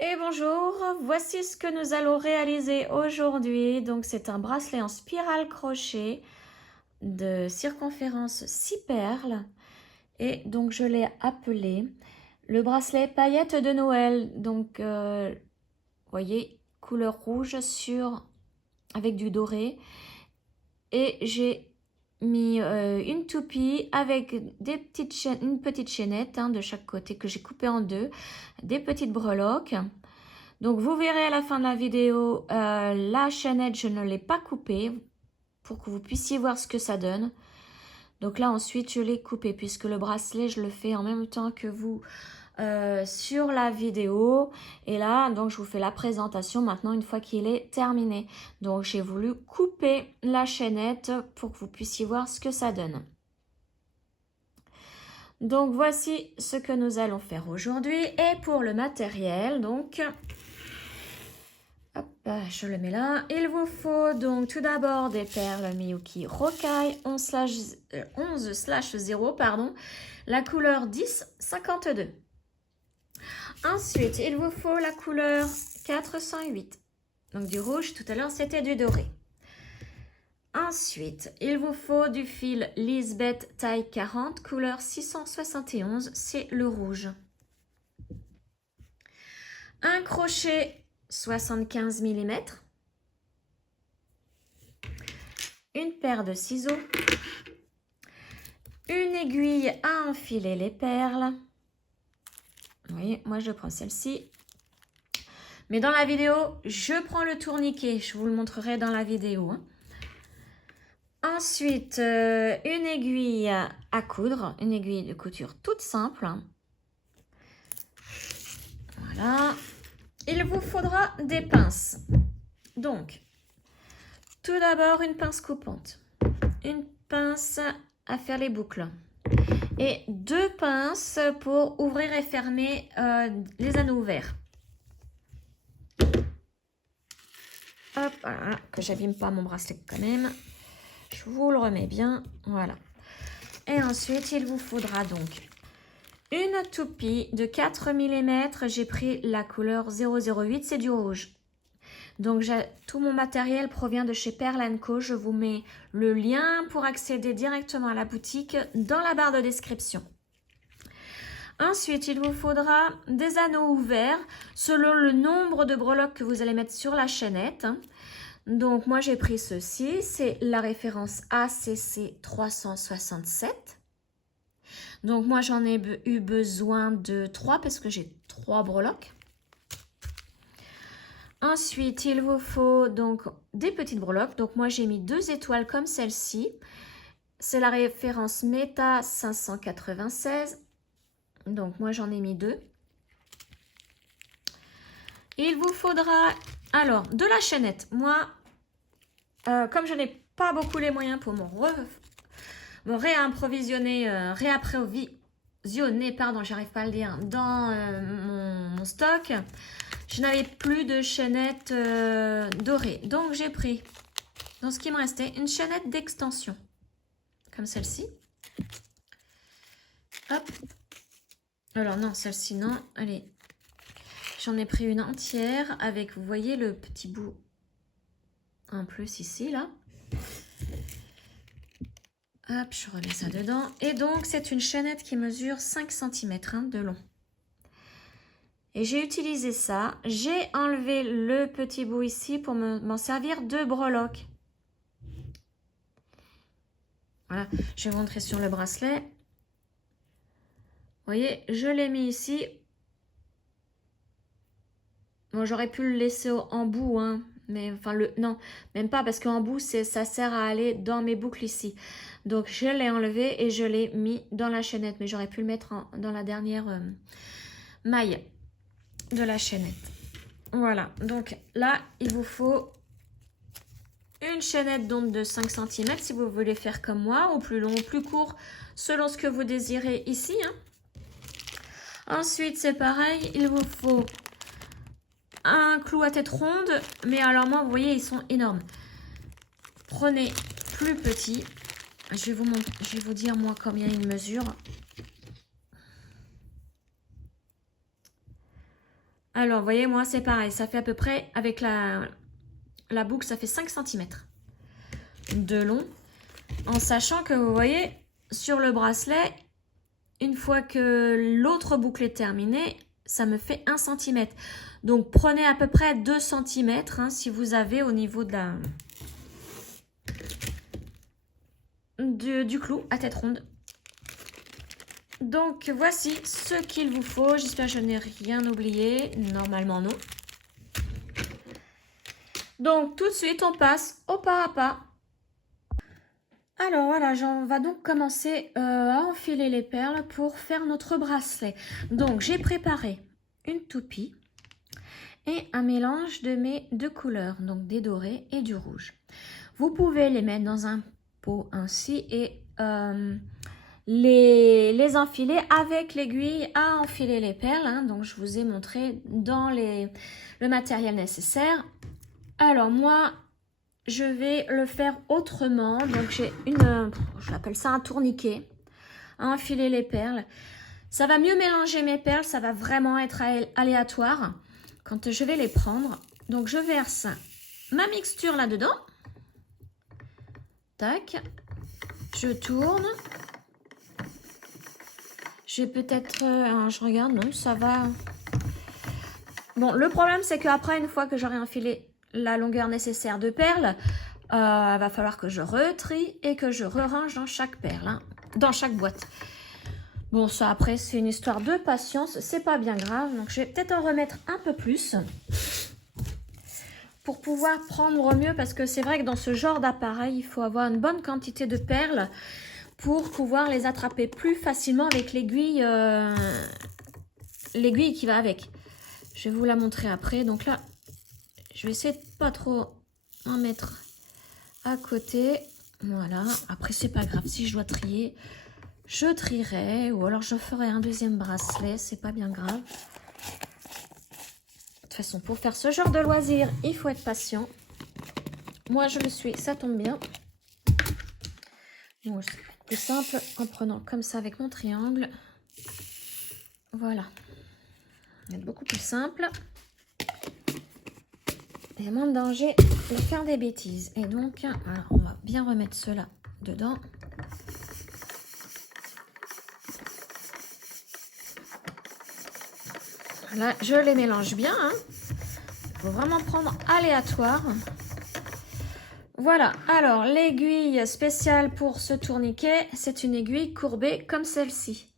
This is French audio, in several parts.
Et bonjour, voici ce que nous allons réaliser aujourd'hui. Donc c'est un bracelet en spirale crochet de circonférence 6 perles. Et donc je l'ai appelé le bracelet paillettes de Noël. Donc vous voyez, couleur rouge avec du doré. Et j'ai mis une toupie avec une petite chaînette de chaque côté que j'ai coupée en deux, des petites breloques. Donc vous verrez à la fin de la vidéo, la chaînette je ne l'ai pas coupée pour que vous puissiez voir ce que ça donne. Donc là ensuite je l'ai coupé puisque le bracelet je le fais en même temps que vous sur la vidéo. Et là donc je vous fais la présentation maintenant une fois qu'il est terminé. Donc j'ai voulu couper la chaînette pour que vous puissiez voir ce que ça donne. Donc voici ce que nous allons faire aujourd'hui. Et pour le matériel donc... Hop, je le mets là. Il vous faut donc tout d'abord des perles Miyuki Rokai 11/0, pardon, la couleur 1052. Ensuite, il vous faut la couleur 408. Donc du rouge, tout à l'heure c'était du doré. Ensuite, il vous faut du fil Lisbeth taille 40, couleur 671, c'est le rouge. Un crochet 75 mm. Une paire de ciseaux, une aiguille à enfiler les perles. Vous voyez, moi je prends celle-ci. Mais dans la vidéo, je prends le tourniquet. Je vous le montrerai dans la vidéo. Ensuite, une aiguille à coudre, une aiguille de couture toute simple. Voilà. Il vous faudra des pinces. Donc, tout d'abord une pince coupante, une pince à faire les boucles et deux pinces pour ouvrir et fermer les anneaux ouverts. Hop, voilà, que j'abîme pas mon bracelet quand même. Je vous le remets bien, voilà. Et ensuite, il vous faudra donc une toupie de 4 mm. J'ai pris la couleur 008, c'est du rouge. Donc, tout mon matériel provient de chez Pearl & Co. Je vous mets le lien pour accéder directement à la boutique dans la barre de description. Ensuite, il vous faudra des anneaux ouverts selon le nombre de breloques que vous allez mettre sur la chaînette. Donc, moi, j'ai pris ceci. C'est la référence ACC 367. Donc, moi, j'en ai eu besoin de 3 parce que j'ai 3 breloques. Ensuite, il vous faut donc des petites breloques. Donc, moi, j'ai mis 2 étoiles comme celle-ci. C'est la référence Meta 596. Donc, moi, j'en ai mis 2. Il vous faudra, alors, de la chaînette. Moi, comme je n'ai pas beaucoup les moyens pour me réapprovisionner, pardon, j'arrive pas à le dire, dans mon stock, je n'avais plus de chaînette dorée. Donc, j'ai pris, dans ce qui me restait, une chaînette d'extension, comme celle-ci. Hop. Alors, non, celle-ci, non. Allez, j'en ai pris une entière avec, vous voyez, le petit bout en plus ici, là. Hop, je remets ça dedans. Et donc, c'est une chaînette qui mesure 5 cm de long. Et j'ai utilisé ça. J'ai enlevé le petit bout ici pour m'en servir de breloque. Voilà, je vais vous montrer sur le bracelet. Vous voyez, je l'ai mis ici. Bon, j'aurais pu le laisser en bout, hein. Mais enfin, non, même pas parce qu'en bout, ça sert à aller dans mes boucles ici. Donc, je l'ai enlevé et je l'ai mis dans la chaînette. Mais j'aurais pu le mettre dans la dernière maille de la chaînette. Voilà, donc là, il vous faut une chaînette d'onde de 5 cm si vous voulez faire comme moi, ou plus long ou plus court, selon ce que vous désirez ici. Hein. Ensuite, c'est pareil, il vous faut un clou à tête ronde, mais alors moi, vous voyez, ils sont énormes. Prenez plus petit. Je vais vous dire moi combien il mesure. Alors, vous voyez, moi, c'est pareil. Ça fait à peu près, avec la boucle, ça fait 5 cm de long. En sachant que, vous voyez, sur le bracelet, une fois que l'autre boucle est terminée, ça me fait 1 cm. Donc, prenez à peu près 2 cm hein, si vous avez au niveau de du clou à tête ronde. Donc, voici ce qu'il vous faut. J'espère que je n'ai rien oublié. Normalement, non. Donc, tout de suite, on passe au pas à pas. Alors, voilà, on va donc commencer à enfiler les perles pour faire notre bracelet. Donc, j'ai préparé une toupie et un mélange de mes deux couleurs, donc des dorés et du rouge. Vous pouvez les mettre dans un pot ainsi et les enfiler avec l'aiguille à enfiler les perles. Hein. Donc, je vous ai montré dans le matériel nécessaire. Alors, moi, je vais le faire autrement. Donc, j'ai je l'appelle ça un tourniquet, à enfiler les perles. Ça va mieux mélanger mes perles. Ça va vraiment être aléatoire quand je vais les prendre. Donc, je verse ma mixture là-dedans. Tac. Je tourne. J'ai peut-être... je regarde, non, ça va... Bon, le problème, c'est qu'après, une fois que j'aurai enfilé la longueur nécessaire de perles, va falloir que je retrie et que je re-range dans chaque perle, hein, dans chaque boîte. Bon, ça, après, c'est une histoire de patience. C'est pas bien grave. Donc, je vais peut-être en remettre un peu plus pour pouvoir prendre mieux. Parce que c'est vrai que dans ce genre d'appareil, il faut avoir une bonne quantité de perles pour pouvoir les attraper plus facilement avec l'aiguille qui va avec. Je vais vous la montrer après. Donc là, je vais essayer de pas trop en mettre à côté. Voilà. Après, c'est pas grave. Si je dois trier, je trierai. Ou alors, je ferai un deuxième bracelet. C'est pas bien grave. De toute façon, pour faire ce genre de loisir, il faut être patient. Moi, je le suis. Ça tombe bien. Donc, c'est plus simple en prenant comme ça avec mon triangle. Voilà. C'est beaucoup plus simple. Et moins de danger de faire des bêtises. Et donc, alors, on va bien remettre cela dedans. Là, je les mélange bien. Hein. Il faut vraiment prendre aléatoire. Voilà. Alors, l'aiguille spéciale pour ce tourniquet, c'est une aiguille courbée comme celle-ci.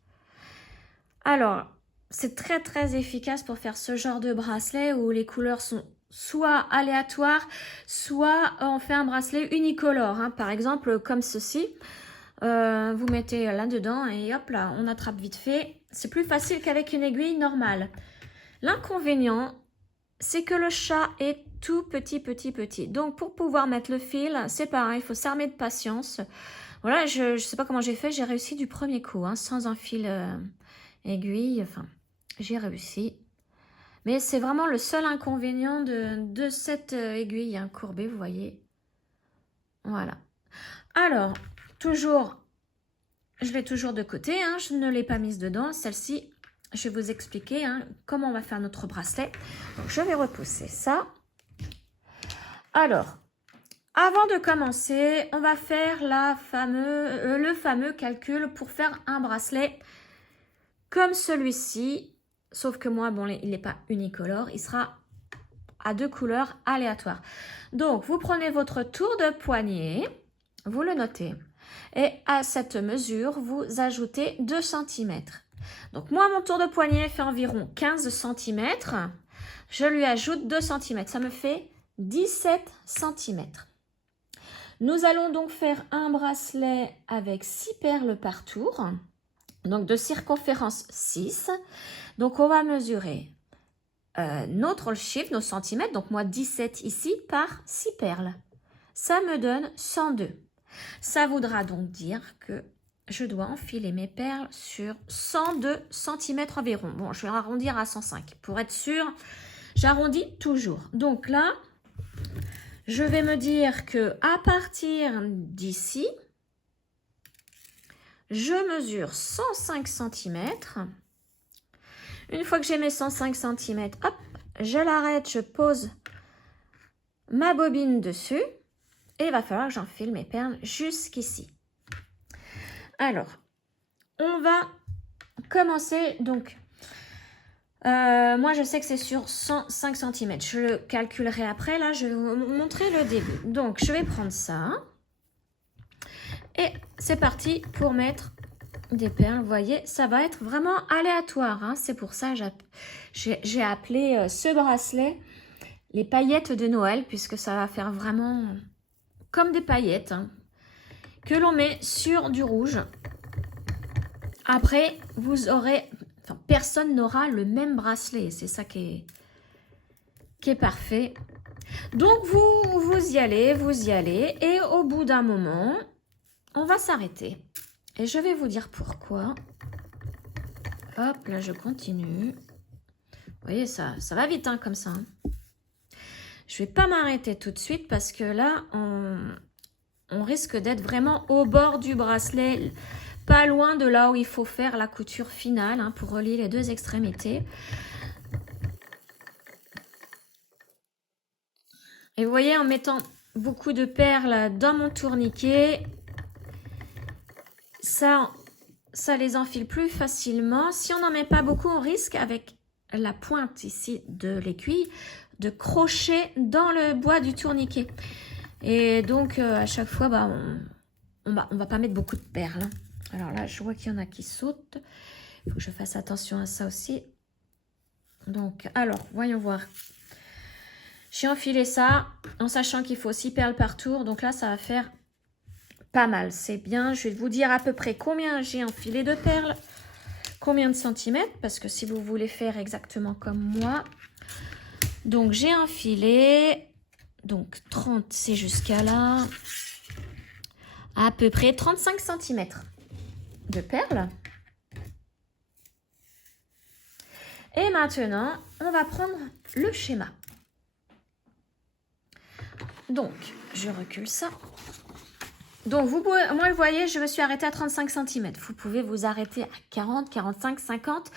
Alors, c'est très très efficace pour faire ce genre de bracelet où les couleurs sont soit aléatoires, soit on fait un bracelet unicolore. Hein. Par exemple, comme ceci. Vous mettez là-dedans et hop là, on attrape vite fait. C'est plus facile qu'avec une aiguille normale. L'inconvénient, c'est que le chat est tout petit. Donc, pour pouvoir mettre le fil, c'est pareil, il faut s'armer de patience. Voilà, je ne sais pas comment j'ai fait, j'ai réussi du premier coup, hein, sans un fil aiguille. Enfin, j'ai réussi. Mais c'est vraiment le seul inconvénient de cette aiguille hein, courbée, vous voyez. Voilà. Alors, toujours, je l'ai toujours de côté, hein, je ne l'ai pas mise dedans. Celle-ci, je vais vous expliquer hein, comment on va faire notre bracelet. Donc, je vais repousser ça. Alors, avant de commencer, on va faire le fameux calcul pour faire un bracelet comme celui-ci. Sauf que moi, bon, il n'est pas unicolore, il sera à deux couleurs aléatoires. Donc, vous prenez votre tour de poignet, vous le notez. Et à cette mesure, vous ajoutez 2 cm. Donc, moi, mon tour de poignet fait environ 15 cm. Je lui ajoute 2 cm. Ça me fait 17 cm. Nous allons donc faire un bracelet avec 6 perles par tour. Donc, de circonférence 6. Donc, on va mesurer notre chiffre, nos centimètres. Donc, moi, 17 ici par 6 perles. Ça me donne 102. Ça voudra donc dire que je dois enfiler mes perles sur 102 cm environ. Bon, je vais arrondir à 105. Pour être sûr, j'arrondis toujours. Donc là, je vais me dire que à partir d'ici, je mesure 105 cm. Une fois que j'ai mes 105 cm, hop, je l'arrête, je pose ma bobine dessus et il va falloir que j'enfile mes perles jusqu'ici. Alors, on va commencer donc. Moi, je sais que c'est sur 105 cm. Je le calculerai après. Là, je vais vous montrer le début. Donc, je vais prendre ça. Et c'est parti pour mettre des perles. Vous voyez, ça va être vraiment aléatoire. Hein. C'est pour ça que j'ai appelé ce bracelet les paillettes de Noël, puisque ça va faire vraiment comme des paillettes hein, que l'on met sur du rouge. Après, vous aurez... Enfin, personne n'aura le même bracelet. C'est ça qui est parfait. Donc, vous y allez. Et au bout d'un moment, on va s'arrêter. Et je vais vous dire pourquoi. Hop, là, je continue. Vous voyez, ça va vite hein, comme ça. Hein. Je ne vais pas m'arrêter tout de suite parce que là, on risque d'être vraiment au bord du bracelet, pas loin de là où il faut faire la couture finale hein, pour relier les deux extrémités. Et vous voyez, en mettant beaucoup de perles dans mon tourniquet, ça les enfile plus facilement. Si on n'en met pas beaucoup, on risque avec la pointe ici de l'aiguille de crocher dans le bois du tourniquet. Et donc, à chaque fois, bah, on va pas mettre beaucoup de perles. Hein. Alors là, je vois qu'il y en a qui sautent. Il faut que je fasse attention à ça aussi. Donc, alors, voyons voir. J'ai enfilé ça en sachant qu'il faut 6 perles par tour. Donc là, ça va faire pas mal. C'est bien. Je vais vous dire à peu près combien j'ai enfilé de perles. Combien de centimètres. Parce que si vous voulez faire exactement comme moi. Donc, j'ai enfilé. Donc, 30, c'est jusqu'à là. À peu près 35 cm de perles. Et maintenant, on va prendre le schéma. Donc, je recule ça. Donc, vous pouvez, moi, vous voyez, je me suis arrêtée à 35 cm. Vous pouvez vous arrêter à 40, 45, 50,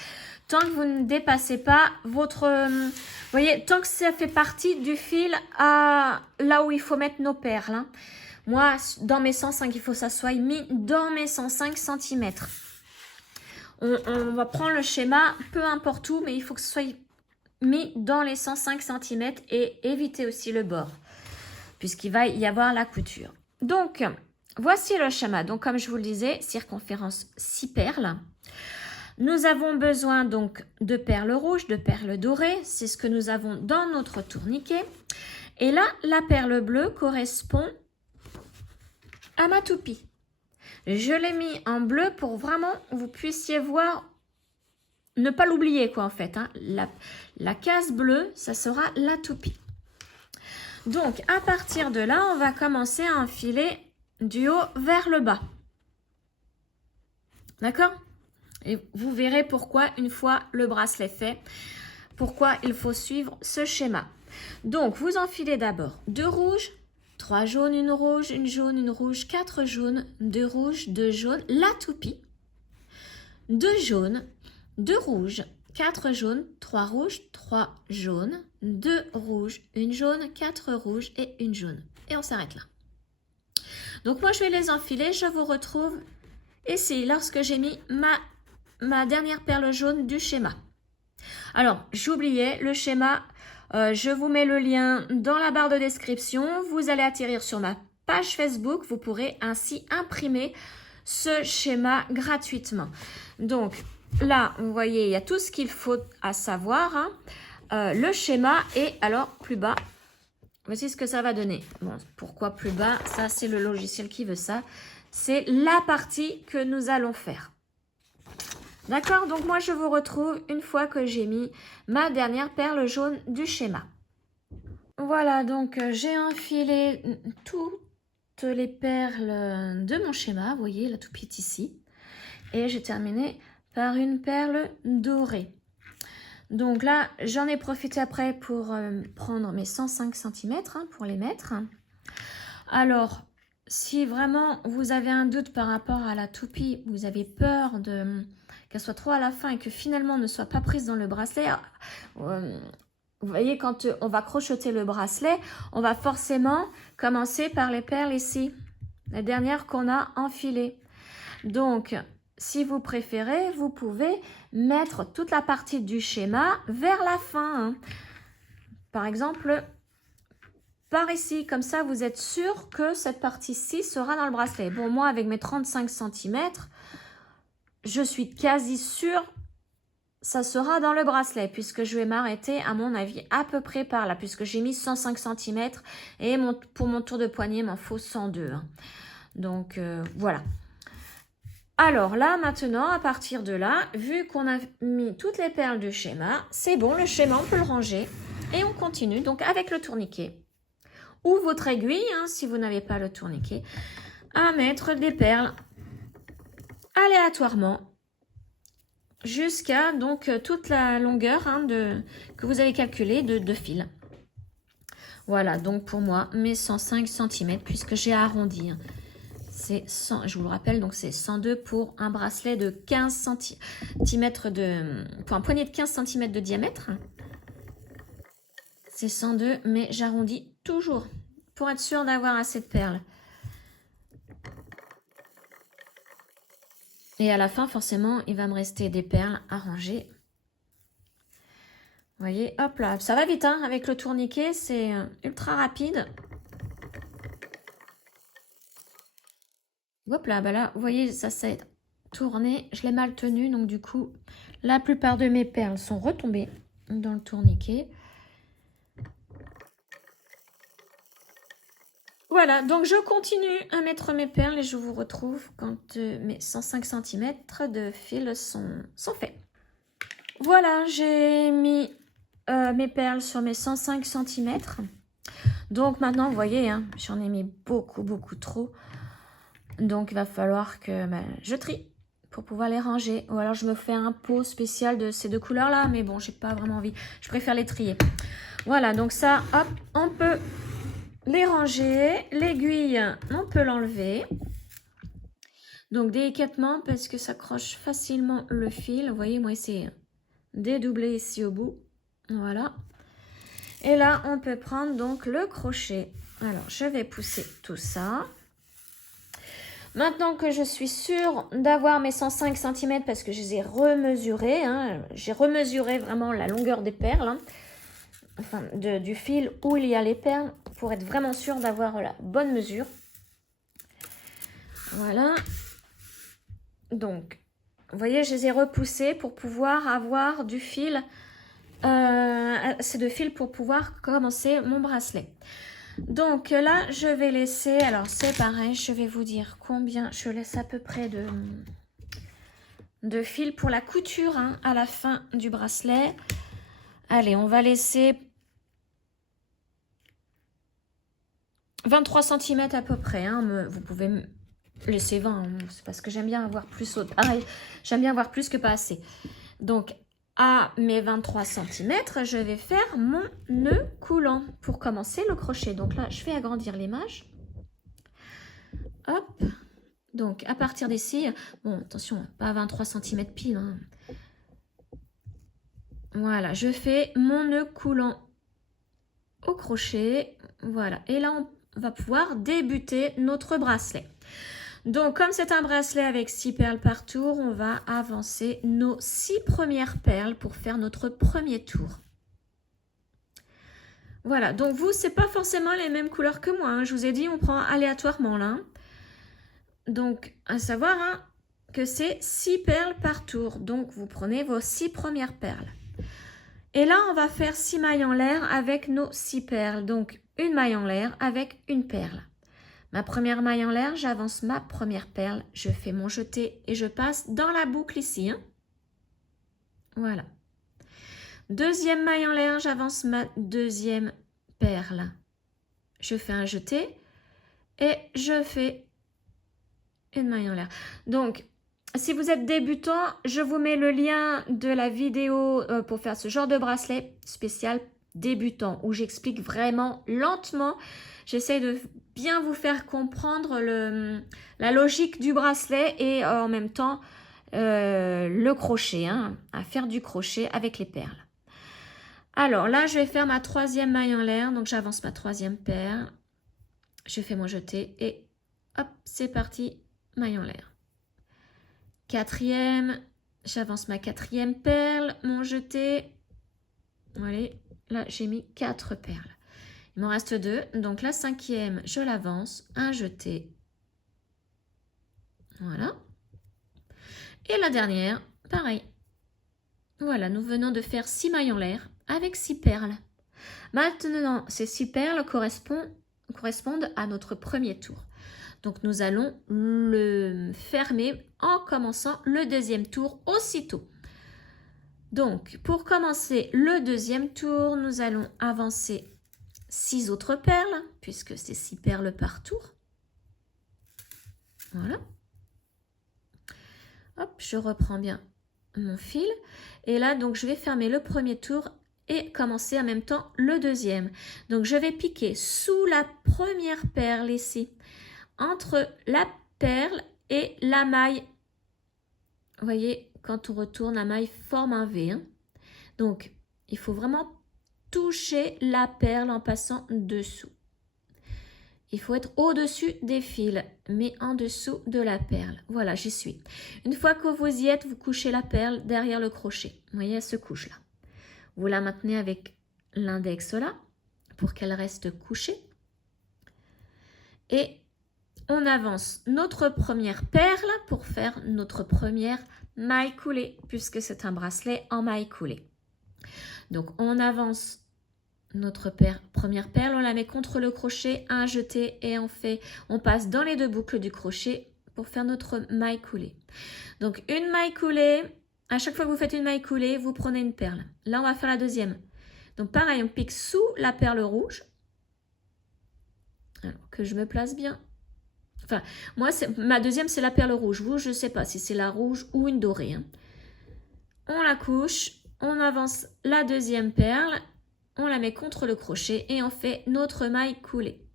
tant que vous ne dépassez pas votre... vous voyez, tant que ça fait partie du fil à là où il faut mettre nos perles. Hein. Moi, dans mes 105, il faut que ça soit mis dans mes 105 cm. On va prendre le schéma, peu importe où, mais il faut que ce soit mis dans les 105 cm et éviter aussi le bord, puisqu'il va y avoir la couture. Donc, voici le schéma. Donc, comme je vous le disais, circonférence 6 perles. Nous avons besoin donc de perles rouges, de perles dorées. C'est ce que nous avons dans notre tourniquet. Et là, la perle bleue correspond à ma toupie. Je l'ai mis en bleu pour vraiment vous puissiez voir, ne pas l'oublier quoi en fait. Hein. La case bleue, ça sera la toupie. Donc, à partir de là, on va commencer à enfiler du haut vers le bas. D'accord? Et vous verrez pourquoi, une fois le bracelet fait, pourquoi il faut suivre ce schéma. Donc, vous enfilez d'abord 2 rouges, 3 jaunes, une jaune, une rouge, 4 jaunes, 2 rouges, 2 jaunes, la toupie, 2 jaunes, 2 rouges, 4 jaunes, 3 rouges, 3 jaunes, 2 rouges, une jaune, 4 rouges et une jaune. Et on s'arrête là. Donc moi je vais les enfiler, je vous retrouve ici lorsque j'ai mis ma dernière perle jaune du schéma. Alors j'oubliais le schéma, je vous mets le lien dans la barre de description, vous allez atterrir sur ma page Facebook, vous pourrez ainsi imprimer ce schéma gratuitement. Donc là, vous voyez, il y a tout ce qu'il faut à savoir. Hein. Le schéma et alors plus bas, voici ce que ça va donner. Bon, pourquoi plus bas? Ça, c'est le logiciel qui veut ça. C'est la partie que nous allons faire. D'accord? Donc moi, je vous retrouve une fois que j'ai mis ma dernière perle jaune du schéma. Voilà, donc j'ai enfilé toutes les perles de mon schéma. Vous voyez, la toupie est ici. Et j'ai terminé par une perle dorée. Donc là, j'en ai profité après pour prendre mes 105 cm hein, pour les mettre. Alors, si vraiment vous avez un doute par rapport à la toupie, vous avez peur qu'elle soit trop à la fin et que finalement ne soit pas prise dans le bracelet, vous voyez, quand on va crocheter le bracelet, on va forcément commencer par les perles ici, la dernière qu'on a enfilée. Donc, si vous préférez, vous pouvez mettre toute la partie du schéma vers la fin, hein. Par exemple, par ici, comme ça, vous êtes sûr que cette partie-ci sera dans le bracelet. Bon, moi, avec mes 35 cm, je suis quasi sûre ça sera dans le bracelet, puisque je vais m'arrêter, à mon avis, à peu près par là, puisque j'ai mis 105 cm et pour mon tour de poignet, il m'en faut 102. Hein. Donc, voilà. Alors là, maintenant, à partir de là, vu qu'on a mis toutes les perles du schéma, c'est bon, le schéma, on peut le ranger. Et on continue, donc, avec le tourniquet. Ou votre aiguille, hein, si vous n'avez pas le tourniquet, à mettre des perles aléatoirement jusqu'à donc toute la longueur hein, que vous avez calculée de fil. Voilà, donc pour moi, mes 105 cm, puisque j'ai arrondi. Hein. C'est 100, je vous le rappelle, donc c'est 102 pour un bracelet de 15 cm pour un poignet de 15 cm de diamètre. C'est 102, mais j'arrondis toujours pour être sûr d'avoir assez de perles. Et à la fin, forcément, il va me rester des perles à ranger. Vous voyez, hop là, ça va vite hein, avec le tourniquet, c'est ultra rapide. Hop là, bah là, vous voyez, ça s'est tourné, je l'ai mal tenu, donc du coup, la plupart de mes perles sont retombées dans le tourniquet. Voilà, donc je continue à mettre mes perles et je vous retrouve quand mes 105 cm de fil sont faits. Voilà, j'ai mis mes perles sur mes 105 cm. Donc maintenant, vous voyez, hein, j'en ai mis beaucoup trop. Donc il va falloir que je trie pour pouvoir les ranger. Ou alors je me fais un pot spécial de ces deux couleurs-là. Mais bon, j'ai pas vraiment envie. Je préfère les trier. Voilà, donc ça, hop, on peut les ranger. L'aiguille, on peut l'enlever. Donc délicatement parce que ça accroche facilement le fil. Vous voyez, moi c'est dédoublé ici au bout. Voilà. Et là, on peut prendre donc le crochet. Alors, je vais pousser tout ça. Maintenant que je suis sûre d'avoir mes 105 cm parce que je les ai remesurés, hein, j'ai remesuré vraiment la longueur des perles, hein, enfin du fil où il y a les perles, pour être vraiment sûre d'avoir la bonne mesure. Voilà. Donc, vous voyez, je les ai repoussés pour pouvoir avoir du fil, assez de fil pour pouvoir commencer mon bracelet. Donc là, je vais laisser, alors c'est pareil, je vais vous dire combien je laisse à peu près de fil pour la couture hein, à la fin du bracelet. Allez, on va laisser 23 cm à peu près. Hein, vous pouvez laisser 20, hein, c'est parce que j'aime bien avoir plus. Pareil, j'aime bien avoir plus que pas assez. Donc, à mes 23 cm, je vais faire mon nœud coulant pour commencer le crochet. Donc là, je vais agrandir l'image. Hop. Donc, à partir d'ici, bon, attention, pas 23 cm pile. Hein. Voilà, je fais mon nœud coulant au crochet. Voilà, et là, on va pouvoir débuter notre bracelet. Donc, comme c'est un bracelet avec 6 perles par tour, on va avancer nos 6 premières perles pour faire notre premier tour. Voilà, donc vous, c'est pas forcément les mêmes couleurs que moi. Hein. Je vous ai dit, on prend aléatoirement là. Donc, à savoir hein, que c'est 6 perles par tour. Donc, vous prenez vos 6 premières perles. Et là, on va faire 6 mailles en l'air avec nos 6 perles. Donc, une maille en l'air avec une perle. Ma première maille en l'air, j'avance ma première perle, je fais mon jeté et je passe dans la boucle ici. Hein. Voilà. Deuxième maille en l'air, j'avance ma deuxième perle. Je fais un jeté et je fais une maille en l'air. Donc, si vous êtes débutant, je vous mets le lien de la vidéo pour faire ce genre de bracelet spécial débutant où j'explique vraiment lentement. J'essaie de bien vous faire comprendre la logique du bracelet et en même temps le crochet, hein, à faire du crochet avec les perles. Alors là, je vais faire ma troisième maille en l'air. Donc, j'avance ma troisième perle. Je fais mon jeté et hop, c'est parti, maille en l'air. Quatrième, j'avance ma quatrième perle, mon jeté. Allez, là, j'ai mis 4 perles. Il m'en reste 2. Donc, la cinquième, je l'avance, un jeté. Voilà. Et la dernière, pareil. Voilà, nous venons de faire 6 mailles en l'air avec 6 perles. Maintenant, ces 6 perles correspondent à notre premier tour. Donc, nous allons le fermer en commençant le deuxième tour aussitôt. Donc, pour commencer le deuxième tour, nous allons avancer 6 autres perles, puisque c'est 6 perles par tour. Voilà. Hop, je reprends bien mon fil. Et là, donc, je vais fermer le premier tour et commencer en même temps le deuxième. Donc, je vais piquer sous la première perle ici, entre la perle et la maille. Vous voyez, quand on retourne, la maille forme un V. Hein. Donc, il faut vraiment toucher la perle en passant dessous. Il faut être au-dessus des fils, mais en dessous de la perle. Voilà, j'y suis. Une fois que vous y êtes, vous couchez la perle derrière le crochet. Vous voyez, elle se couche là. Vous la maintenez avec l'index là, pour qu'elle reste couchée. Et on avance notre première perle pour faire notre première maille coulée, puisque c'est un bracelet en maille coulée. Donc, on avance notre première perle, on la met contre le crochet, un jeté et on passe dans les 2 boucles du crochet pour faire notre maille coulée. Donc, une maille coulée, à chaque fois que vous faites une maille coulée, vous prenez une perle. Là, on va faire la deuxième. Donc, pareil, on pique sous la perle rouge. Alors, que je me place bien. Enfin, moi, ma deuxième, c'est la perle rouge. Vous, je ne sais pas si c'est la rouge ou une dorée. Hein. On la couche, on avance la deuxième perle, on la met contre le crochet et on fait notre maille coulée.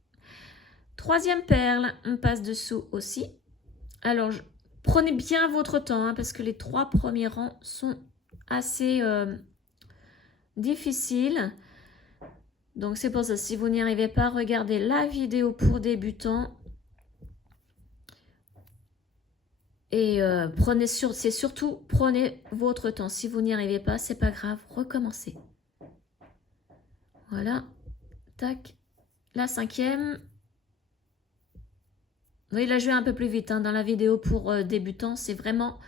Troisième perle, on passe dessous aussi. Alors, prenez bien votre temps hein, parce que les 3 premiers rangs sont assez difficiles. Donc, c'est pour ça, si vous n'y arrivez pas, regardez la vidéo pour débutants. Et prenez votre temps. Si vous n'y arrivez pas, c'est pas grave, recommencez. Voilà, tac, la cinquième. Oui, là je vais un peu plus vite. Hein. Dans la vidéo pour débutants, c'est vraiment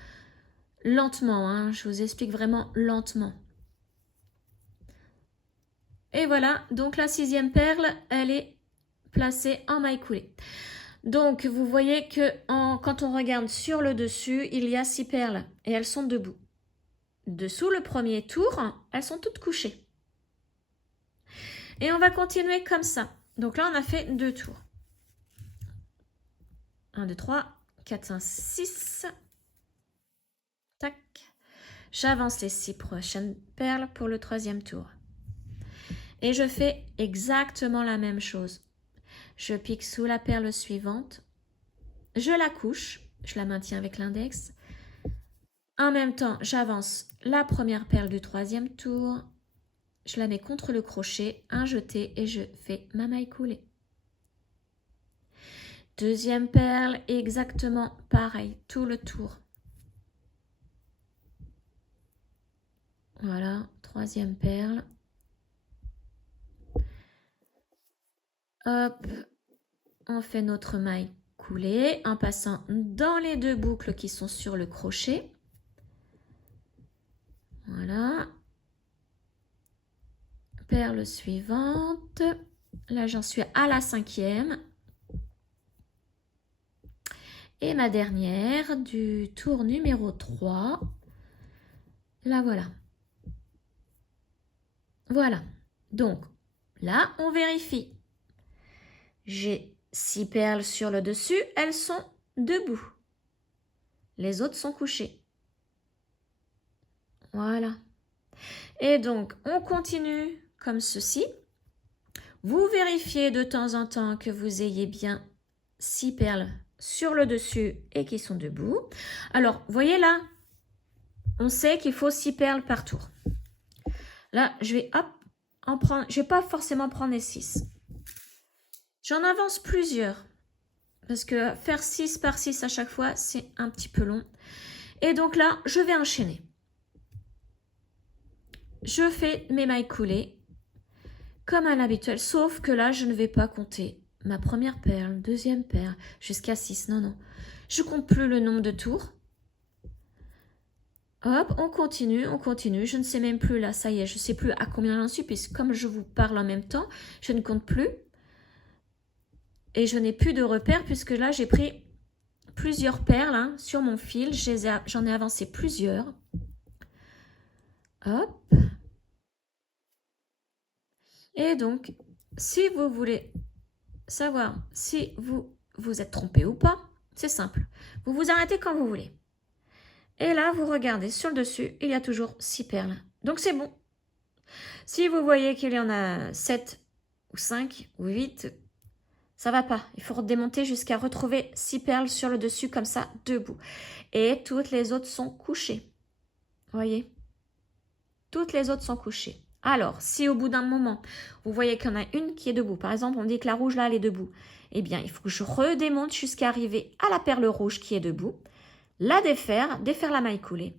lentement. Hein. Je vous explique vraiment lentement. Et voilà, donc la 6e perle, elle est placée en maille coulée. Donc, vous voyez que quand on regarde sur le dessus, il y a 6 perles et elles sont debout. Dessous le premier tour, elles sont toutes couchées. Et on va continuer comme ça. Donc là, on a fait 2 tours. 1, 2, 3, 4, 5, 6. Tac. J'avance les 6 prochaines perles pour le 3e tour. Et je fais exactement la même chose. Je pique sous la perle suivante. Je la couche. Je la maintiens avec l'index. En même temps, j'avance la première perle du 3e tour. Je la mets contre le crochet, un jeté et je fais ma maille coulée. 2e perle, exactement pareil, tout le tour. Voilà, 3e perle. Hop, on fait notre maille coulée en passant dans les 2 boucles qui sont sur le crochet. Voilà. Perle suivante. Là, j'en suis à la 5e. Et ma dernière du tour numéro 3. La voilà. Voilà. Donc, là, on vérifie. J'ai 6 perles sur le dessus. Elles sont debout. Les autres sont couchées. Voilà. Et donc, on continue comme ceci. Vous vérifiez de temps en temps que vous ayez bien 6 perles sur le dessus et qui sont debout. Alors, voyez là, on sait qu'il faut 6 perles par tour. Là, je vais hop, en prendre, je vais pas forcément prendre les 6. J'en avance plusieurs. Parce que faire 6 par 6 à chaque fois, c'est un petit peu long. Et donc là, je vais enchaîner. Je fais mes mailles coulées comme à l'habituel, sauf que là, je ne vais pas compter ma première perle, deuxième perle, jusqu'à 6. Non, non. Je compte plus le nombre de tours. Hop, on continue, on continue. Je ne sais même plus là, ça y est, je ne sais plus à combien j'en suis, puisque comme je vous parle en même temps, je ne compte plus. Et je n'ai plus de repères, puisque là, j'ai pris plusieurs perles hein, sur mon fil. J'en ai avancé plusieurs. Hop. Et donc, si vous voulez savoir si vous vous êtes trompé ou pas, c'est simple. Vous vous arrêtez quand vous voulez. Et là, vous regardez sur le dessus, il y a toujours 6 perles. Donc c'est bon. Si vous voyez qu'il y en a 7 ou 5 ou 8, ça va pas. Il faut démonter jusqu'à retrouver 6 perles sur le dessus comme ça, debout. Et toutes les autres sont couchées. Voyez? Toutes les autres sont couchées. Alors, si au bout d'un moment, vous voyez qu'il y en a une qui est debout, par exemple, on dit que la rouge là, elle est debout, eh bien, il faut que je redémonte jusqu'à arriver à la perle rouge qui est debout, la défaire la maille coulée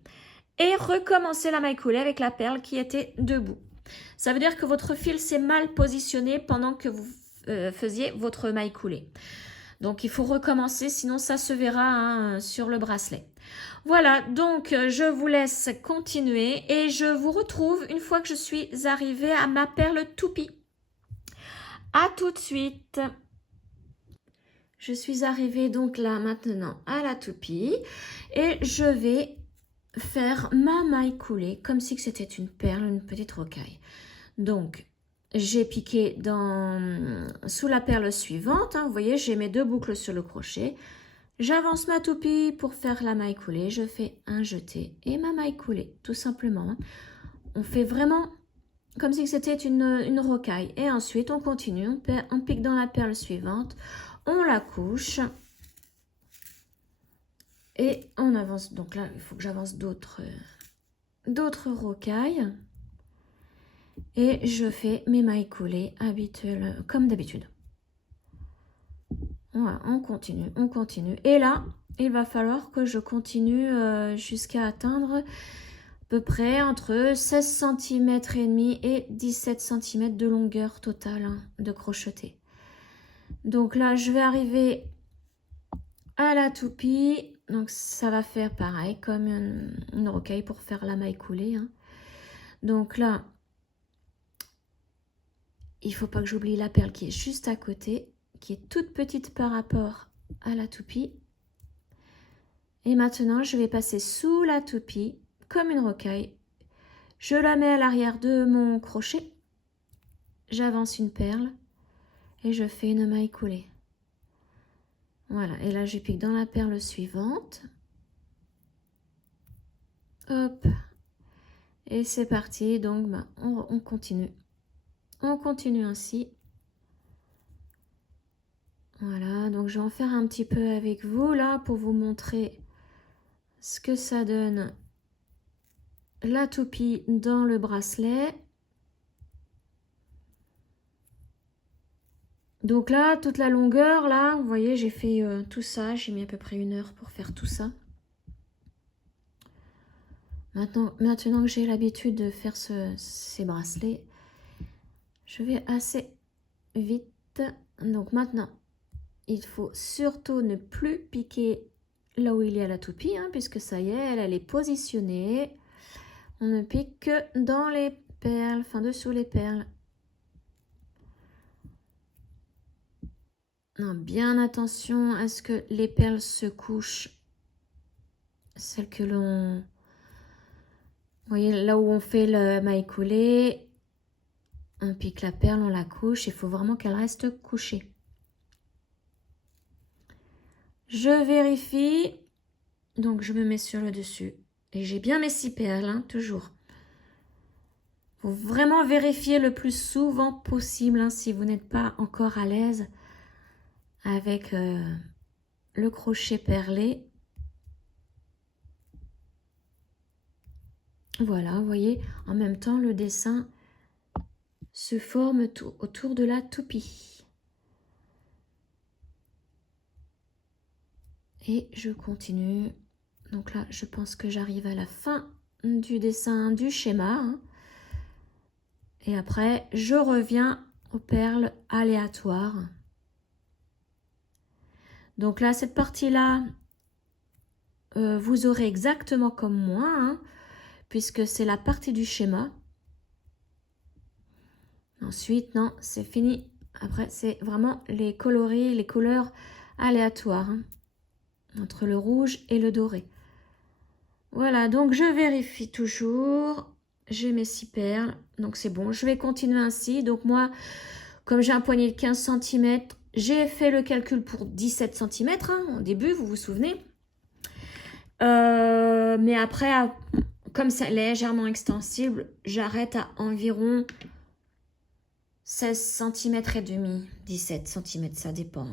et recommencer la maille coulée avec la perle qui était debout. Ça veut dire que votre fil s'est mal positionné pendant que vous faisiez votre maille coulée. Donc, il faut recommencer, sinon ça se verra hein, sur le bracelet. Voilà, donc je vous laisse continuer et je vous retrouve une fois que je suis arrivée à ma perle toupie. À tout de suite. Je suis arrivée donc là maintenant à la toupie et je vais faire ma maille coulée comme si c'était une perle, une petite rocaille. Donc, j'ai piqué sous la perle suivante. Hein, vous voyez, j'ai mes 2 boucles sur le crochet. J'avance ma toupie pour faire la maille coulée. Je fais un jeté et ma maille coulée, tout simplement. On fait vraiment comme si c'était une rocaille. Et ensuite, on continue. On pique dans la perle suivante. On la couche. Et on avance. Donc là, il faut que j'avance d'autres rocailles. Et je fais mes mailles coulées habituelles, comme d'habitude. Voilà, on continue. Et là, il va falloir que je continue jusqu'à atteindre à peu près entre 16 cm et demi et 17 cm de longueur totale hein, de crocheté. Donc là, je vais arriver à la toupie. Donc ça va faire pareil comme une rocaille pour faire la maille coulée. Hein. Donc là, il faut pas que j'oublie la perle qui est juste à côté, qui est toute petite par rapport à la toupie. Et maintenant, je vais passer sous la toupie comme une rocaille. Je la mets à l'arrière de mon crochet. J'avance une perle et je fais une maille coulée. Voilà, et là, je pique dans la perle suivante. Hop. Et c'est parti. Donc, bah, on continue. On continue ainsi. Voilà, donc je vais en faire un petit peu avec vous là pour vous montrer ce que ça donne la toupie dans le bracelet. Donc là, toute la longueur, là, vous voyez, j'ai fait tout ça. J'ai mis à peu près 1 heure pour faire tout ça. Maintenant que j'ai l'habitude de faire ces bracelets, je vais assez vite. Donc maintenant, il faut surtout ne plus piquer là où il y a la toupie, hein, puisque ça y est, elle est positionnée. On ne pique que dans les perles, enfin dessous les perles. Non, bien attention à ce que les perles se couchent. Celles que l'on... Vous voyez, là où on fait le maille coulée, on pique la perle, on la couche. Il faut vraiment qu'elle reste couchée. Je vérifie. Donc, je me mets sur le dessus. Et j'ai bien mes 6 perles, hein, toujours. Il faut vraiment vérifier le plus souvent possible hein, si vous n'êtes pas encore à l'aise avec le crochet perlé. Voilà, vous voyez, en même temps, le dessin se forme tout autour de la toupie. Et je continue. Donc là, je pense que j'arrive à la fin du dessin du schéma. Hein. Et après, je reviens aux perles aléatoires. Donc là, cette partie-là, vous aurez exactement comme moi, hein, puisque c'est la partie du schéma. Ensuite, non, c'est fini. Après, c'est vraiment les coloris, les couleurs aléatoires, hein, entre le rouge et le doré. Voilà, donc je vérifie toujours. J'ai mes 6 perles, donc c'est bon. Je vais continuer ainsi. Donc moi, comme j'ai un poignet de 15 cm, j'ai fait le calcul pour 17 cm hein, au début, vous vous souvenez. Mais après, comme c'est légèrement extensible, j'arrête à environ 16 cm et demi, 17 cm, ça dépend.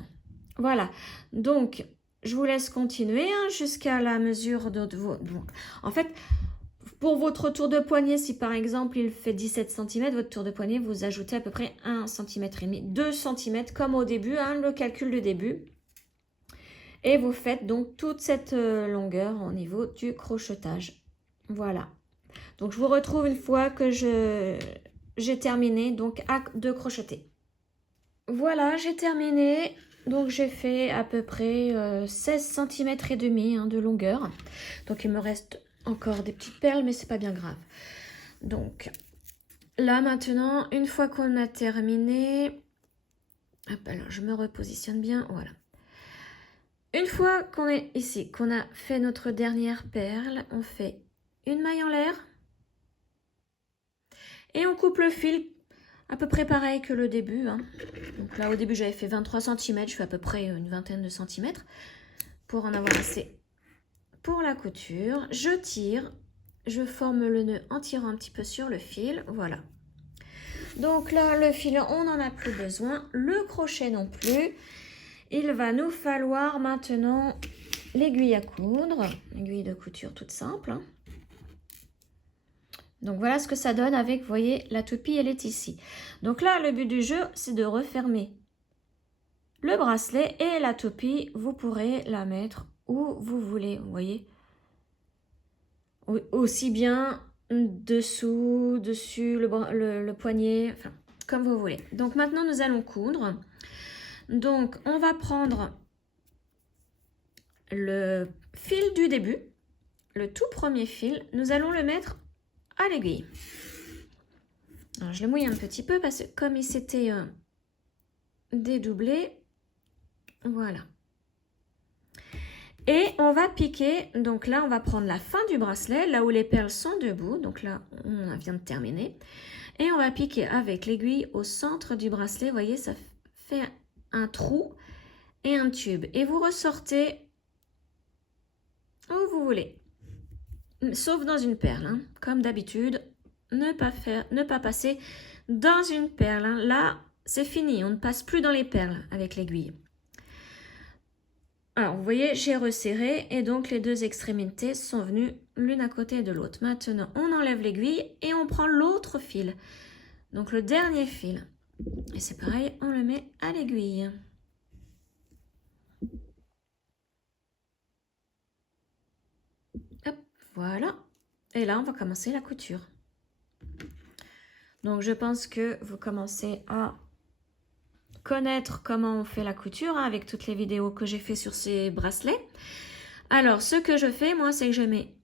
Voilà, donc je vous laisse continuer hein, jusqu'à la mesure de vos... En fait, pour votre tour de poignet, si par exemple il fait 17 cm, votre tour de poignet, vous ajoutez à peu près 1 cm et demi, 2 cm comme au début, hein, le calcul de début. Et vous faites donc toute cette longueur au niveau du crochetage. Voilà. Donc je vous retrouve une fois que j'ai terminé donc de crocheter. Voilà, j'ai terminé. Donc j'ai fait à peu près 16 cm et demi hein, de longueur. Donc il me reste encore des petites perles, mais c'est pas bien grave. Donc là maintenant, une fois qu'on a terminé, hop, alors je me repositionne bien, voilà. Une fois qu'on est ici, qu'on a fait notre dernière perle, on fait une maille en l'air et on coupe le fil à peu près pareil que le début. Hein. Donc là au début j'avais fait 23 cm, je fais à peu près une vingtaine de centimètres pour en avoir assez pour la couture. Je tire, je forme le nœud en tirant un petit peu sur le fil, voilà. Donc là le fil on n'en a plus besoin, le crochet non plus. Il va nous falloir maintenant l'aiguille à coudre, l'aiguille de couture toute simple. Hein. Donc voilà ce que ça donne avec, vous voyez, la toupie, elle est ici. Donc là, le but du jeu, c'est de refermer le bracelet et la toupie, vous pourrez la mettre où vous voulez, vous voyez. Aussi bien dessous, dessus, le poignet, enfin, comme vous voulez. Donc maintenant, nous allons coudre. Donc, on va prendre le fil du début, le tout premier fil, nous allons le mettre à l'aiguille. Alors, je le mouille un petit peu parce que comme il s'était dédoublé, voilà. Et on va piquer, donc là, on va prendre la fin du bracelet, là où les perles sont debout, donc là, on vient de terminer. Et on va piquer avec l'aiguille au centre du bracelet, vous voyez, ça fait un trou et un tube. Et vous ressortez où vous voulez, sauf dans une perle, hein. Comme d'habitude, ne pas passer dans une perle. Hein. Là, c'est fini, on ne passe plus dans les perles avec l'aiguille. Alors, vous voyez, j'ai resserré et donc les deux extrémités sont venues l'une à côté de l'autre. Maintenant, on enlève l'aiguille et on prend l'autre fil. Donc, le dernier fil. Et c'est pareil, on le met à l'aiguille. Hop, voilà. Et là, on va commencer la couture. Donc, je pense que vous commencez à connaître comment on fait la couture hein, avec toutes les vidéos que j'ai fait sur ces bracelets. Alors, ce que je fais, moi, c'est que je mets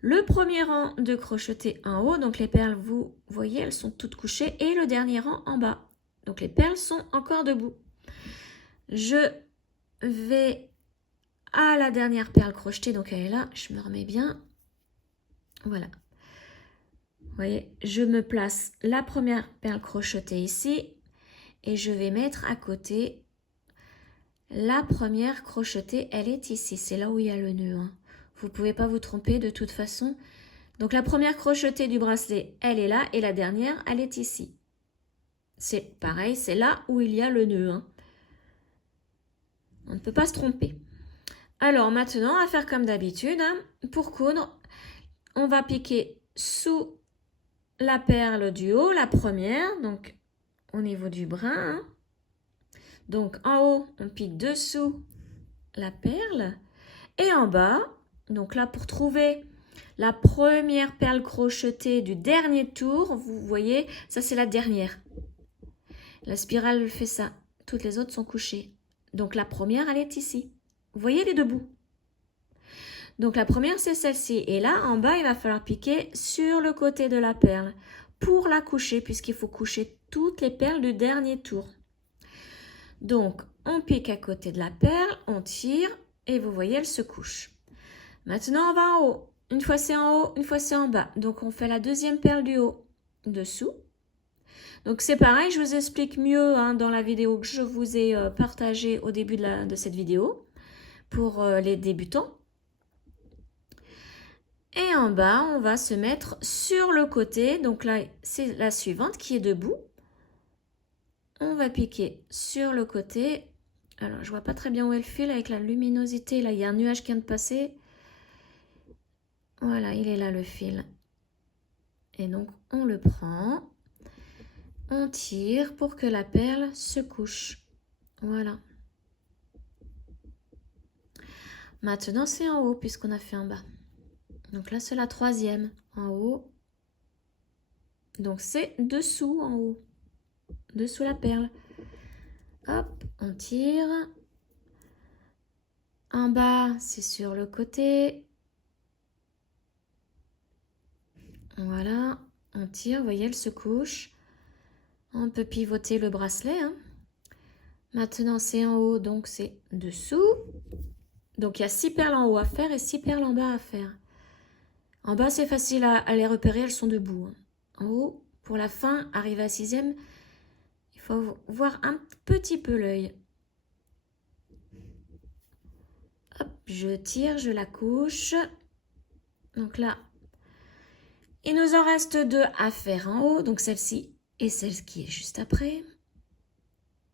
le premier rang de crochetés en haut. Donc, les perles, vous voyez, elles sont toutes couchées. Et le dernier rang en bas. Donc, les perles sont encore debout. Je vais à la dernière perle crochetée. Donc, elle est là. Je me remets bien. Voilà. Vous voyez, je me place la première perle crochetée ici. Et je vais mettre à côté la première crochetée, elle est ici. C'est là où il y a le nœud. Hein. Vous ne pouvez pas vous tromper de toute façon. Donc la première crochetée du bracelet, elle est là. Et la dernière, elle est ici. C'est pareil, c'est là où il y a le nœud. Hein. On ne peut pas se tromper. Alors maintenant, à faire comme d'habitude. Hein, pour coudre, on va piquer sous la perle du haut, la première, donc au niveau du brin. Hein. Donc en haut, on pique dessous la perle. Et en bas, donc là pour trouver la première perle crochetée du dernier tour, vous voyez, ça c'est la dernière. La spirale fait ça. Toutes les autres sont couchées. Donc la première, elle est ici. Vous voyez les deux bouts? Donc la première, c'est celle-ci. Et là, en bas, il va falloir piquer sur le côté de la perle pour la coucher, puisqu'il faut coucher toutes les perles du dernier tour. Donc, on pique à côté de la perle, on tire, et vous voyez, elle se couche. Maintenant, on va en haut. Une fois c'est en haut, une fois c'est en bas. Donc, on fait la deuxième perle du haut dessous. Donc, c'est pareil, je vous explique mieux hein, dans la vidéo que je vous ai partagée au début de cette vidéo pour les débutants. Et en bas, on va se mettre sur le côté. Donc là, c'est la suivante qui est debout. On va piquer sur le côté. Alors, je vois pas très bien où est le fil avec la luminosité. Là, il y a un nuage qui vient de passer. Voilà, il est là le fil. Et donc, on le prend. On tire pour que la perle se couche. Voilà. Maintenant, c'est en haut puisqu'on a fait en bas. Donc là, c'est la troisième en haut. Donc, c'est dessous en haut. Dessous la perle. Hop, on tire. En bas, c'est sur le côté. Voilà, on tire, vous voyez, elle se couche. On peut pivoter le bracelet. Hein. Maintenant, c'est en haut, donc c'est dessous. Donc, il y a 6 perles en haut à faire et 6 perles en bas à faire. En bas, c'est facile à les repérer, elles sont debout. Hein. En haut, pour la fin, arriver à 6e, il faut voir un petit peu l'œil. Hop, je tire, je la couche. Donc là, il nous en reste 2 à faire en haut, donc celle-ci et celle qui est juste après.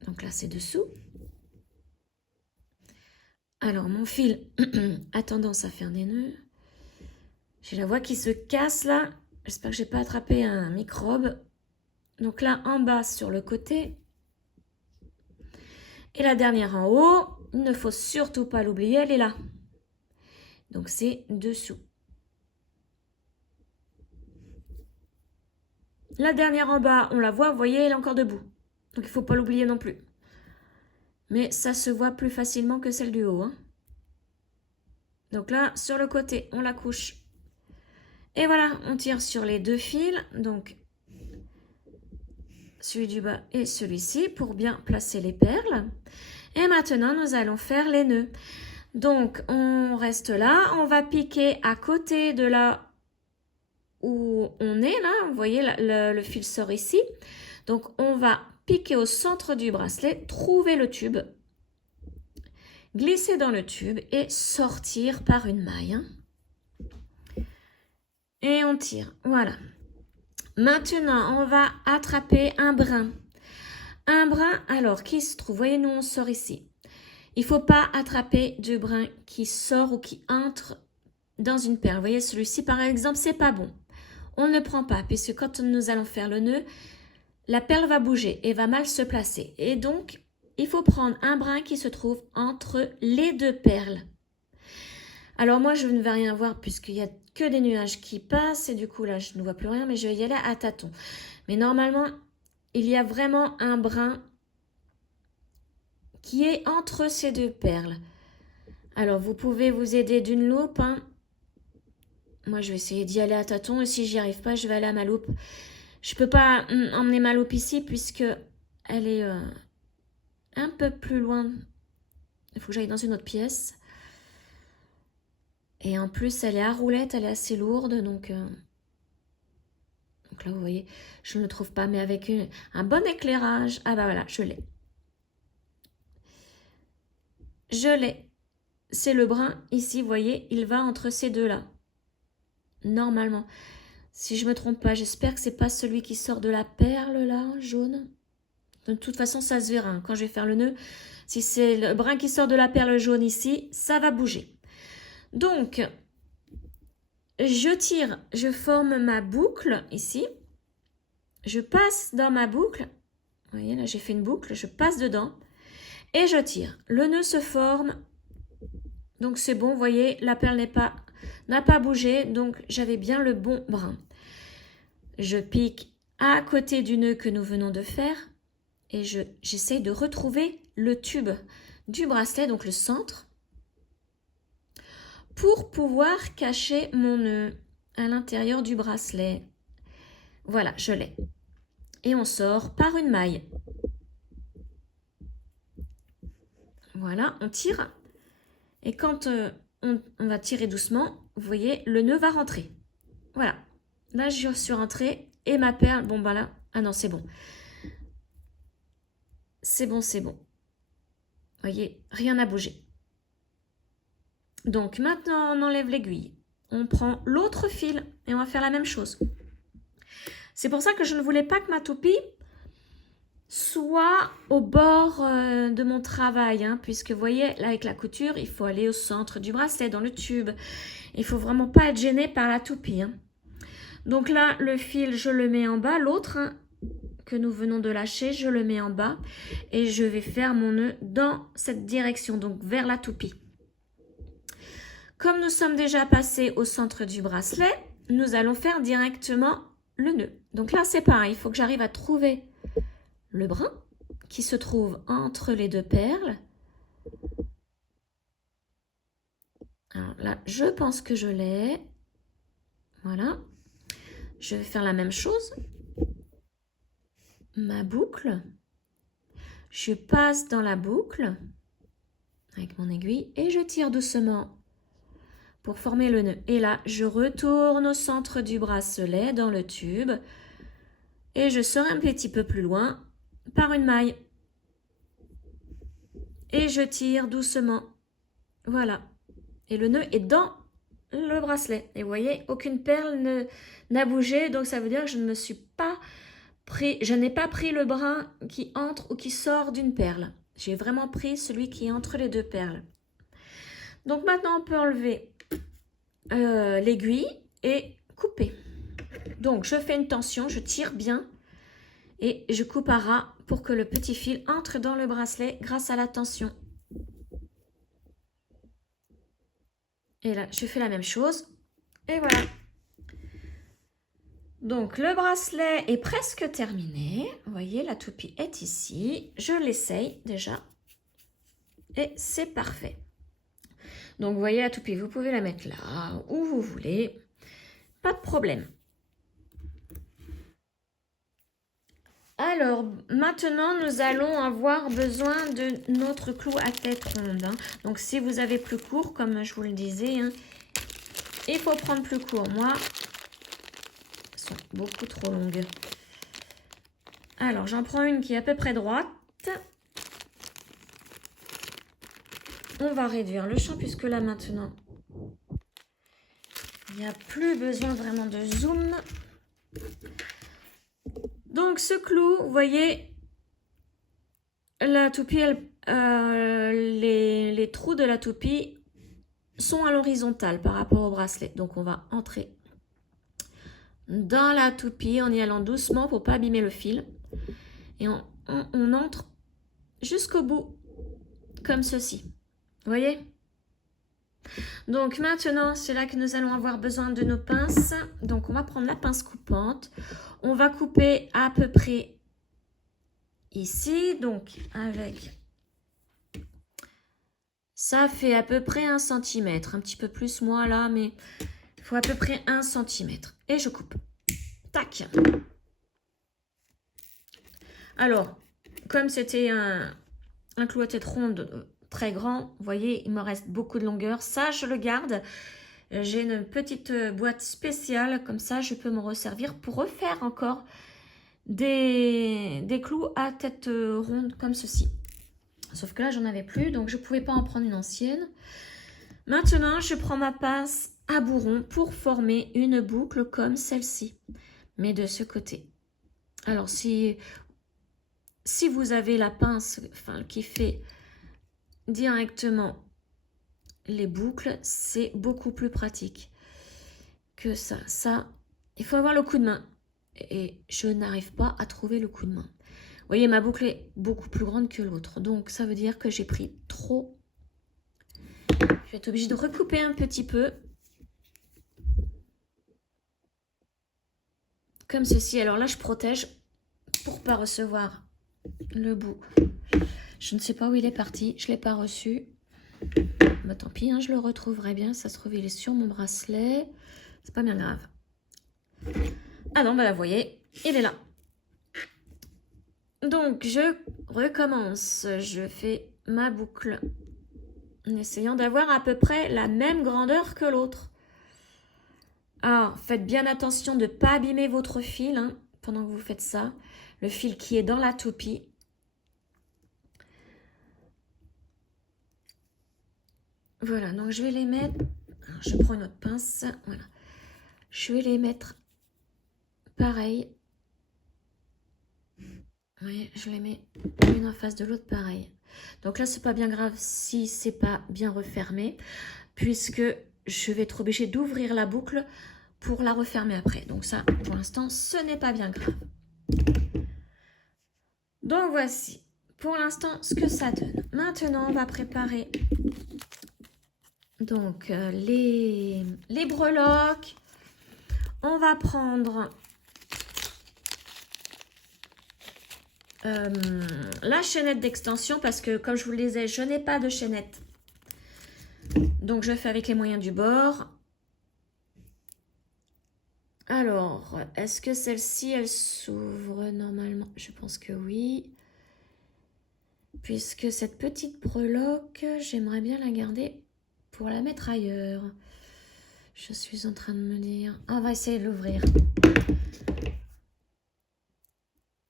Donc là, c'est dessous. Alors, mon fil a tendance à faire des nœuds. J'ai la voix qui se casse là. J'espère que je n'ai pas attrapé un microbe. Donc là, en bas sur le côté. Et la dernière en haut, il ne faut surtout pas l'oublier, elle est là. Donc c'est dessous. La dernière en bas, on la voit, vous voyez, elle est encore debout. Donc il ne faut pas l'oublier non plus. Mais ça se voit plus facilement que celle du haut. Hein. Donc là, sur le côté, on la couche. Et voilà, on tire sur les 2 fils. Donc celui du bas et celui-ci pour bien placer les perles. Et maintenant, nous allons faire les nœuds. Donc, on reste là. On va piquer à côté de là où on est, là. Vous voyez, le fil sort ici. Donc, on va piquer au centre du bracelet, trouver le tube, glisser dans le tube et sortir par une maille. Hein. Et on tire. Voilà. Maintenant, on va attraper un brin. Un brin, alors, qui se trouve, voyez, nous, on sort ici. Il ne faut pas attraper du brin qui sort ou qui entre dans une perle. Vous voyez, celui-ci, par exemple, c'est pas bon. On ne prend pas, puisque quand nous allons faire le nœud, la perle va bouger et va mal se placer. Et donc, il faut prendre un brin qui se trouve entre les 2 perles. Alors moi, je ne vais rien voir puisqu'il n'y a que des nuages qui passent. Et du coup, là, je ne vois plus rien, mais je vais y aller à tâtons. Mais normalement, il y a vraiment un brin qui est entre ces 2 perles. Alors, vous pouvez vous aider d'une loupe. Hein. Moi, je vais essayer d'y aller à tâtons. Et si j'y arrive pas, je vais aller à ma loupe. Je peux pas emmener ma loupe ici puisque elle est un peu plus loin. Il faut que j'aille dans une autre pièce. Et en plus, elle est à roulette, elle est assez lourde. Donc là, vous voyez, je ne le trouve pas. Mais avec un bon éclairage, ah bah voilà, je l'ai. Je l'ai. C'est le brin ici, vous voyez, il va entre ces 2-là. Normalement. Si je ne me trompe pas, j'espère que c'est pas celui qui sort de la perle, là, jaune. De toute façon, ça se verra. Hein. Quand je vais faire le nœud, si c'est le brin qui sort de la perle jaune ici, ça va bouger. Donc, je tire, je forme ma boucle ici. je passe dans ma boucle. Vous voyez, là, j'ai fait une boucle. Je passe dedans et je tire. Le nœud se forme. Donc, c'est bon. Vous voyez, la perle n'a pas bougé. Donc, j'avais bien le bon brin. Je pique à côté du nœud que nous venons de faire et j'essaye de retrouver le tube du bracelet, donc le centre, pour pouvoir cacher mon nœud à l'intérieur du bracelet. Voilà, je l'ai. Et on sort par une maille. Voilà, on tire. Et quand on va tirer doucement, vous voyez, le nœud va rentrer. Voilà. Là, je suis rentrée et ma perle, bon, ben là, ah non, c'est bon. C'est bon, c'est bon. Vous voyez, rien n'a bougé. Donc, maintenant, on enlève l'aiguille. On prend l'autre fil et on va faire la même chose. C'est pour ça que je ne voulais pas que ma toupie soit au bord de mon travail, hein, puisque vous voyez, là avec la couture, il faut aller au centre du bracelet, dans le tube. Il faut vraiment pas être gêné par la toupie. Hein. Donc là, le fil, je le mets en bas. L'autre, hein, que nous venons de lâcher, je le mets en bas. Et je vais faire mon nœud dans cette direction, donc vers la toupie. Comme nous sommes déjà passés au centre du bracelet, nous allons faire directement le nœud. Donc là, c'est pareil, il faut que j'arrive à trouver le brin qui se trouve entre les deux perles. Alors là, je pense que je l'ai. Voilà. Je vais faire la même chose. Ma boucle. Je passe dans la boucle avec mon aiguille et je tire doucement pour former le nœud. Et là, je retourne au centre du bracelet dans le tube et je sors un petit peu plus loin par une maille. Et je tire doucement. Voilà. Et le nœud est dans le bracelet. Et vous voyez, aucune perle n'a bougé. Donc ça veut dire que je n'ai pas pris le brin qui entre ou qui sort d'une perle. J'ai vraiment pris celui qui est entre les deux perles. Donc maintenant, on peut enlever l'aiguille et couper. Donc je fais une tension, je tire bien et je coupe à ras pour que le petit fil entre dans le bracelet grâce à la tension. Et là, je fais la même chose. Et voilà. Donc, le bracelet est presque terminé. Vous voyez, la toupie est ici. Je l'essaye déjà. Et c'est parfait. Donc, vous voyez la toupie, vous pouvez la mettre là, où vous voulez. Pas de problème. Alors, maintenant, nous allons avoir besoin de notre clou à tête ronde. Hein. Donc, si vous avez plus court, comme je vous le disais, hein, il faut prendre plus court. Moi, elles sont beaucoup trop longues. Alors, j'en prends une qui est à peu près droite. On va réduire le champ puisque là, maintenant, il n'y a plus besoin vraiment de zoom. Donc, ce clou, vous voyez, la toupie, les trous de la toupie sont à l'horizontale par rapport au bracelet. Donc, on va entrer dans la toupie en y allant doucement pour ne pas abîmer le fil. Et on entre jusqu'au bout, comme ceci. Vous voyez? Donc, maintenant, c'est là que nous allons avoir besoin de nos pinces. Donc, on va prendre la pince coupante. On va couper à peu près ici. Donc, avec... Ça fait à peu près 1 cm. Un petit peu plus, moi, là, mais il faut à peu près 1 cm. Et je coupe. Tac. Alors, comme c'était un clou à tête ronde très grand, vous voyez, il me reste beaucoup de longueur. Ça, je le garde. J'ai une petite boîte spéciale, comme ça, je peux me resservir pour refaire encore des clous à tête ronde comme ceci. Sauf que là, j'en avais plus, donc je ne pouvais pas en prendre une ancienne. Maintenant, je prends ma pince à bourron pour former une boucle comme celle-ci, mais de ce côté. Alors, si vous avez la pince qui fait directement les boucles, c'est beaucoup plus pratique que ça. Ça, il faut avoir le coup de main. et je n'arrive pas à trouver le coup de main. Vous voyez, ma boucle est beaucoup plus grande que l'autre, donc ça veut dire que j'ai pris trop. Je vais être obligée de recouper un petit peu. Comme ceci. Alors là, je protège pour pas recevoir le bout. Je ne sais pas où il est parti. Je ne l'ai pas reçu. Bah, tant pis, hein, je le retrouverai bien. Ça se trouve, il est sur mon bracelet. C'est pas bien grave. Ah non, bah là, vous voyez, il est là. Donc, je recommence. Je fais ma boucle en essayant d'avoir à peu près la même grandeur que l'autre. Alors, faites bien attention de ne pas abîmer votre fil hein, pendant que vous faites ça. Le fil qui est dans la toupie. Voilà, donc je vais les mettre. Alors, je prends une autre pince. Voilà. Je vais les mettre pareil. Oui, je les mets une en face de l'autre pareil. Donc là, c'est pas bien grave si c'est pas bien refermé, puisque je vais être obligée d'ouvrir la boucle pour la refermer après. Donc ça, pour l'instant, ce n'est pas bien grave. Donc voici, pour l'instant, ce que ça donne. Maintenant, on va préparer donc les breloques. On va prendre la chaînette d'extension parce que, comme je vous le disais, je n'ai pas de chaînette. Donc, je fais avec les moyens du bord. Alors, est-ce que celle-ci, elle s'ouvre normalement? Je pense que oui. Puisque cette petite breloque, j'aimerais bien la garder pour la mettre ailleurs. Je suis en train de me dire... Ah, on va essayer de l'ouvrir.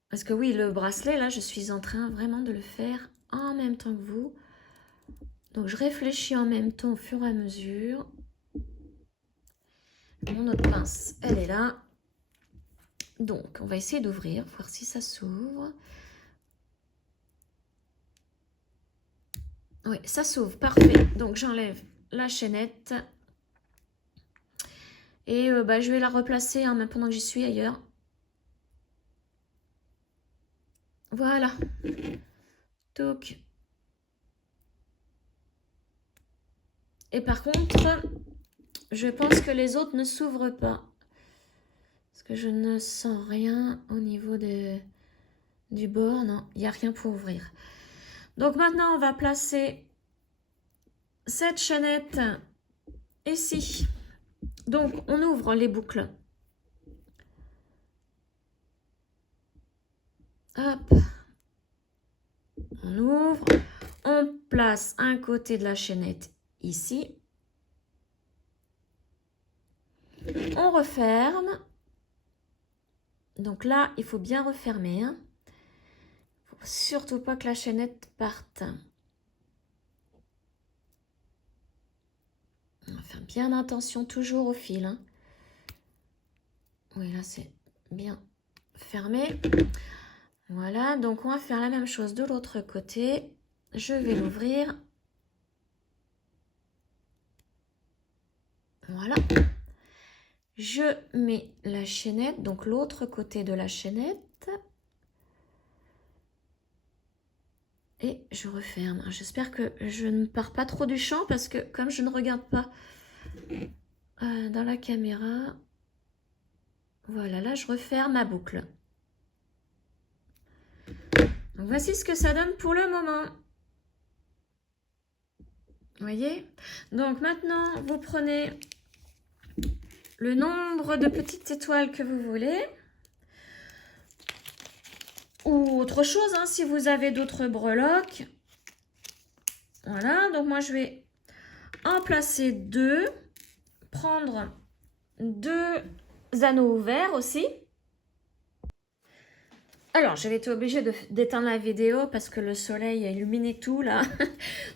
Parce que oui, le bracelet, là, je suis en train vraiment de le faire en même temps que vous. Donc, je réfléchis en même temps au fur et à mesure. Mon autre pince, elle est là. Donc, on va essayer d'ouvrir, voir si ça s'ouvre. Oui, ça s'ouvre, parfait. Donc, j'enlève la chaînette. Et je vais la replacer hein, même pendant que j'y suis ailleurs. Voilà. Donc. Et par contre, je pense que les autres ne s'ouvrent pas. Parce que je ne sens rien au niveau du bord. Non, il n'y a rien pour ouvrir. Donc maintenant, on va placer cette chaînette ici. Donc, on ouvre les boucles. Hop. On ouvre. On place un côté de la chaînette ici. On referme. Donc là, il faut bien refermer. Hein. Faut surtout pas que la chaînette parte. On va faire bien attention toujours au fil. Hein. Oui, là, c'est bien fermé. Voilà, donc on va faire la même chose de l'autre côté. Je vais l'ouvrir. Voilà. Je mets la chaînette, donc l'autre côté de la chaînette. Et je referme. J'espère que je ne pars pas trop du champ parce que comme je ne regarde pas dans la caméra, voilà, là je referme ma boucle. Donc voici ce que ça donne pour le moment. Vous voyez? Donc maintenant, vous prenez le nombre de petites étoiles que vous voulez. Ou autre chose, hein, si vous avez d'autres breloques. Voilà, donc moi je vais en placer deux. Prendre deux anneaux ouverts aussi. Alors, j'avais été obligée d'éteindre la vidéo parce que le soleil a illuminé tout là.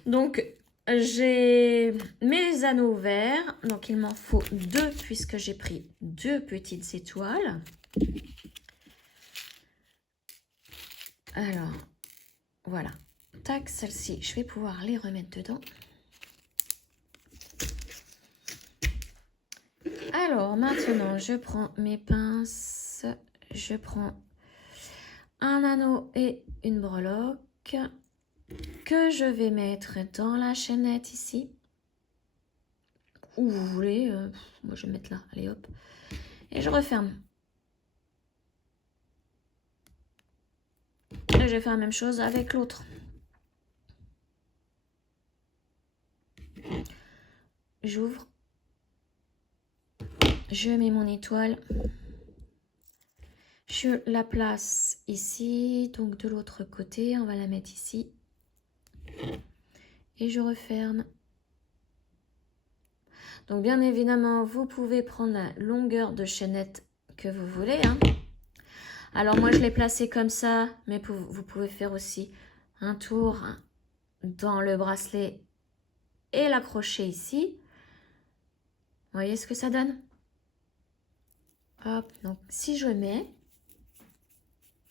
Donc, j'ai mes anneaux ouverts. Donc, il m'en faut deux puisque j'ai pris deux petites étoiles. Alors, voilà. Tac, celle-ci, je vais pouvoir les remettre dedans. Alors, maintenant, je prends mes pinces. je prends un anneau et une breloque que je vais mettre dans la chaînette ici. Où vous voulez, moi je vais mettre là, allez hop. Et je referme. Et je vais faire la même chose avec l'autre. J'ouvre. Je mets mon étoile. Je la place ici, donc de l'autre côté, on va la mettre ici. Et je referme. Donc bien évidemment, vous pouvez prendre la longueur de chaînette que vous voulez. Hein. Alors moi je l'ai placé comme ça, mais vous pouvez faire aussi un tour dans le bracelet et l'accrocher ici. Vous voyez ce que ça donne? Hop, donc si je mets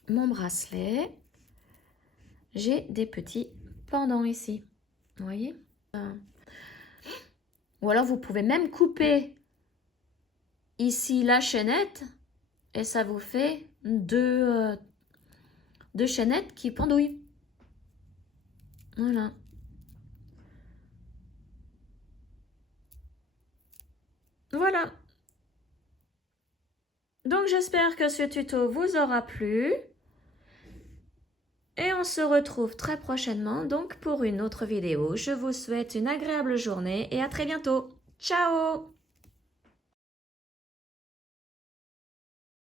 mon bracelet, j'ai des petits pendants ici. Vous voyez? Ou alors vous pouvez même couper ici la chaînette et ça vous fait deux chaînettes qui pendouillent. Voilà. Voilà. Donc j'espère que ce tuto vous aura plu. Et on se retrouve très prochainement donc pour une autre vidéo. Je vous souhaite une agréable journée et à très bientôt. Ciao!